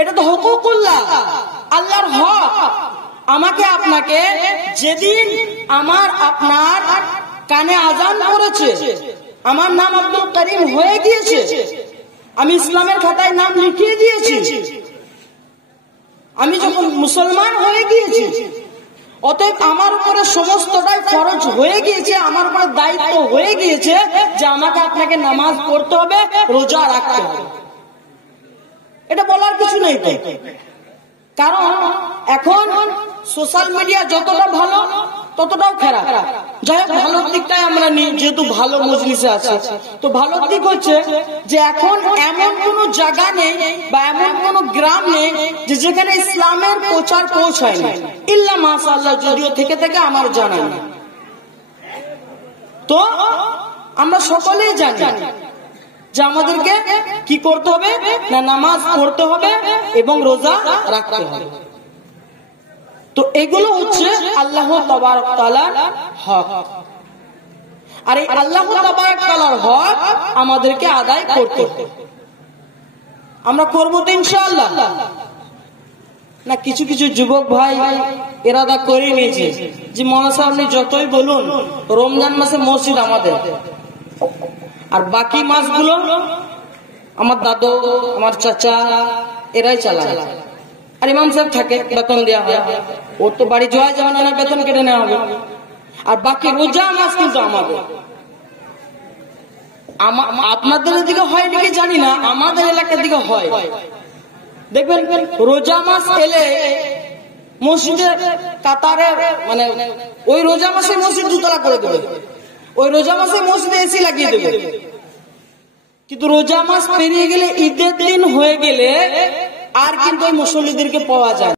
এটা তো হুকুকুল্লাহ, আল্লাহর হক। আমাকে আপনাকে যেদিন আমার আপনার কানে আজান করেছে, আমার নাম আব্দুল করিম হয়ে গিয়েছে, আমি ইসলামের খাতায় নাম লিখিয়ে দিয়েছি, আমি যখন মুসলমান হয়ে গিয়েছি, অতএব আমার উপরে সমস্তটাই ফরজ হয়ে গিয়েছে, আমার উপরে দায়িত্ব হয়ে গিয়েছে যে আমাকে আপনাকে নামাজ পড়তে হবে, রোজা রাখতে হবে। এটা বলার কিছু নেই তো। কারণ এখন সোশ্যাল মিডিয়া যতটা ভালো ততটাও খারাপ। যাই হোক, ভালোর দিকটাই আমরা নিই, যেহেতু ভালো মজলিসে আছে। তো ভালোর দিক হচ্ছে যে এখন এমন কোন জায়গা নেই বা এমন কোন গ্রাম নেই যে যেখানে ইসলামের প্রচার পৌঁছায় না, ইল্লা মাশাআল্লাহ, যদিও থেকে থেকে আমার জানা নেই। তো আমরা সকলেই জানি যে আমাদেরকে কি করতে হবে, না নামাজ পড়তে হবে এবং রোজা রাখতে হবে। তো এগুলো হচ্ছে আল্লাহ তাবারক তাআলার হক। আর এই আল্লাহ তাবারক তাআলার হক আমাদেরকে আদায় করতে হবে। আমরা করবো তো ইনশাআল্লাহ। না কিছু কিছু যুবক ভাই ইরাদা করে নিয়েছে যে মৌলানা সাহেব আপনি যতই বলুন, রমজান মাসে মসজিদ আমাদের, আর বাকি মাসগুলো আমার দাদু, আমার চাচা এরাই চালায়। আর ইমাম সাহেব থাকে, বেতন দেওয়া হয়, ওর তো বাড়ি যাওয়া যাবে না, বেতন কেটে নেওয়া হবে। আর বাকি রোজা মাস কিন্তু আমাদের। আপনাদের দিকে হয় নাকি জানি না, আমাদের এলাকার দিকে হয়। দেখবেন রোজা মাস এলে মসজিদে কাতারে, মানে ওই রোজা মাসে মসজিদ দুতলা করে দেবে, ওই রোজা মাসে মসজিদে এসি লাগিয়ে দেবে। কিন্তু রোজা মাস পেরিয়ে গেলে, ঈদের দিন হয়ে গেলে আর কিন্তু ওই মুসল্লিদেরকে পাওয়া যায়।